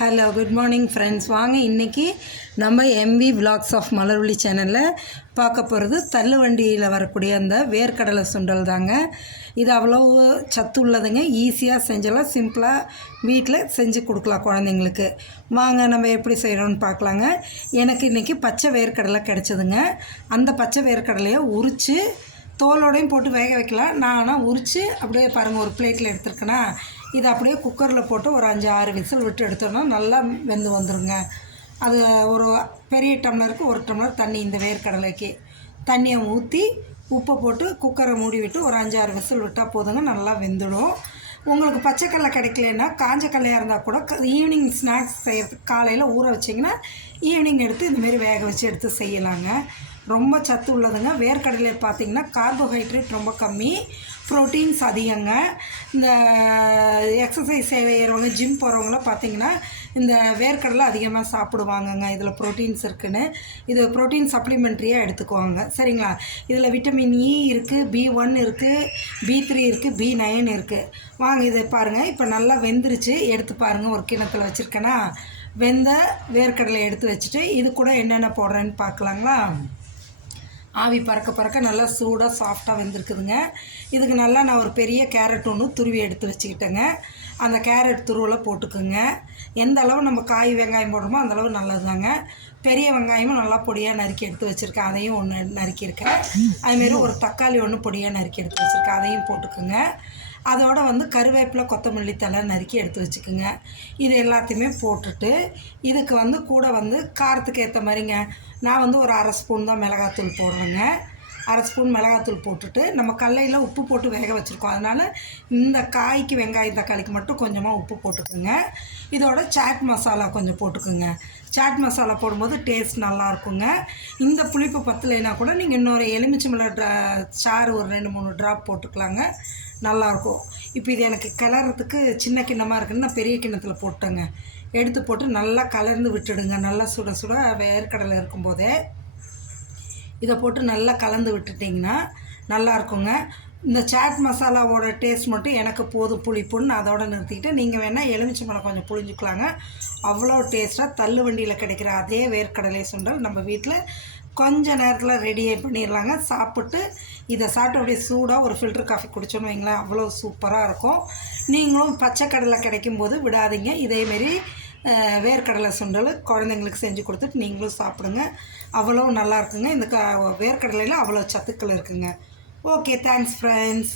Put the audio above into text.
Hello good morning friends வாங்க இன்றைக்கி நம்ம எம்வி விலாக்ஸ் ஆஃப் மலர்வழி சேனலில் பார்க்க போகிறது தள்ளுவண்டியில் வரக்கூடிய அந்த வேர்க்கடலை சுண்டல் தாங்க. இது அவ்வளோ சத்து உள்ளதுங்க. ஈஸியாக செஞ்சலாம். சிம்பிளாக வீட்டில் செஞ்சு கொடுக்கலாம் குழந்தைங்களுக்கு. வாங்க நம்ம எப்படி செய்கிறோன்னு பார்க்கலாங்க. எனக்கு இன்றைக்கி பச்சை வேர்க்கடலை கிடச்சிதுங்க. அந்த பச்சை வேர்க்கடலையை உரித்து தோலோடையும் போட்டு வேக வைக்கலாம். நான் ஆனால் உரித்து அப்படியே பாருங்கள் ஒரு பிளேட்டில் எடுத்துருக்கேன்னா இதை அப்படியே குக்கரில் போட்டு ஒரு அஞ்சு ஆறு விசில் விட்டு எடுத்தோம்னா நல்லா வெந்து வந்துடுங்க அது ஒரு பெரிய டம்ளருக்கு ஒரு டம்ளர் தண்ணி இந்த வேர்க்கடலைக்கு. தண்ணியை ஊற்றி உப்பை போட்டு குக்கரை மூடி விட்டு ஒரு அஞ்சு ஆறு விசில் விட்டால் போதுங்க நல்லா வெந்துடும். உங்களுக்கு பச்சைக்கடலை கிடைக்கலன்னா காஞ்ச கடலையாக இருந்தால் கூட ஈவினிங் ஸ்நாக்ஸ் செய்யறதுக்கு காலையில் ஊற வச்சிங்கன்னா ஈவினிங் எடுத்து இந்தமாரி வேக வச்சு எடுத்து செய்யலாங்க. ரொம்ப சத்து உள்ளதுங்க. வேர்க்கடலை பார்த்திங்கன்னா கார்போஹைட்ரேட் ரொம்ப கம்மி. ப்ரோட்டீன்ஸ் அதிகங்க. இந்த எக்ஸசைஸ் செய்கிறவங்க ஜிம் போகிறவங்களாம் பார்த்திங்கன்னா இந்த வேர்க்கடலை அதிகமாக சாப்பிடுவாங்கங்க. இதில் ப்ரோட்டீன்ஸ் இருக்குதுன்னு இது ப்ரோட்டீன் சப்ளிமெண்ட்ரியாக எடுத்துக்குவாங்க. சரிங்களா? இதில் விட்டமின் இ e இருக்குது பி ஒன் இருக்குது பி த்ரீ இருக்குது பி நைன் இருக்குது வாங்க இதை பாருங்கள் இப்போ நல்லா வெந்துருச்சு. எடுத்து பாருங்கள் ஒரு கிணத்துல வச்சுருக்கேன்னா வெந்த வேர்க்கடலை எடுத்து வச்சுட்டு இது கூட என்னென்ன போடுறேன்னு பார்க்கலாங்களா? ஆவி பறக்க பறக்க நல்லா சூடாக சாஃப்டாக வெந்திருக்குதுங்க. இதுக்கு நல்லா நான் ஒரு பெரிய கேரட் ஒன்று துருவி எடுத்து வச்சுக்கிட்டேங்க. அந்த கேரட் துருவெல்லாம் போட்டுக்குங்க. எந்த அளவு நம்ம காய் வெங்காயம் போடுறோமோ அந்தளவு நல்லது நல்லதுதாங்க. பெரிய வெங்காயமும் நல்லா பொடியாக நறுக்கி எடுத்து வச்சுருக்கேன். அதையும் ஒன்று நறுக்கியிருக்கேன் அதுமாரி ஒரு தக்காளி ஒன்று பொடியாக நறுக்கி எடுத்து வச்சுருக்கேன். அதையும் போட்டுக்குங்க. அதோட வந்து கருவேப்பிலை கொத்தமல்லி தலை நறுக்கி எடுத்து வச்சுக்கோங்க. இது எல்லாத்தையுமே போட்டுட்டு இதுக்கு வந்து கூட வந்து காரத்துக்கு ஏற்ற மாதிரிங்க நான் வந்து ஒரு அரை ஸ்பூன் தான் மிளகாத்தூள் போடுவேங்க அரை ஸ்பூன் மிளகாத்தூள் போட்டுட்டு நம்ம கல்லையில் உப்பு போட்டு வேக வச்சுருக்கோம். அதனால் இந்த காய்க்கு வெங்காயம் தக்காளிக்கு மட்டும் கொஞ்சமாக உப்பு போட்டுக்குங்க. இதோட சாட் மசாலா கொஞ்சம் போட்டுக்குங்க. சாட் மசாலா போடும்போது டேஸ்ட் நல்லா இருக்குங்க. இந்த புளிப்பு பத்தலைனா கூட நீங்கள் இன்னொரு எலுமிச்சம்பழ ட்ரா சாறு ஒரு ரெண்டு மூணு ட்ராப் போட்டுக்கலாங்க. நல்லாயிருக்கும் இப்போ இது எனக்கு கிளறதுக்கு சின்ன கிண்ணமாக இருக்குன்னு நான் பெரிய கிண்ணத்தில் போட்டேங்க. எடுத்து போட்டு நல்லா கலர்ந்து விட்டுடுங்க. நல்லா சுட சுட வேர்க்கடலை இருக்கும்போதே. இதை போட்டு நல்லா கலந்து விட்டுட்டிங்கன்னா நல்லா இருக்குங்க இந்த சாட் மசாலாவோட டேஸ்ட் மட்டும் எனக்கு போதும் புளிப்புன்னு அதோட நிறுத்திக்கிட்டு நீங்கள் வேணால் எலுமிச்சை எலுமிச்சம்பழம் கொஞ்சம் புளிஞ்சுக்கலாங்க அவ்வளோ டேஸ்ட்டாக தள்ளு வண்டியில் கிடைக்கிற அதே வேர்க்கடலை சுண்டல் நம்ம வீட்டில் கொஞ்ச நேரத்தில் ரெடியே பண்ணிடலாங்க. சாப்பிட்டு இதை சாப்பிட்டு அப்படியே சூடாக ஒரு ஃபில்டர் காஃபி குடிச்சோன்னு வைங்களேன் அவ்வளோ சூப்பராக இருக்கும். நீங்களும் பச்சை கடலை கிடைக்கும் போது விடாதீங்க இதேமாரி வேர்க்கடலை சுண்டல் குழந்தைங்களுக்கு செஞ்சு கொடுத்துட்டு நீங்களும் சாப்பிடுங்க. அவ்வளோ நல்லா இருக்குங்க. இந்த க வேர்க்கடலையில் அவ்வளோ சத்துக்கள் இருக்குங்க. Okay thanks friends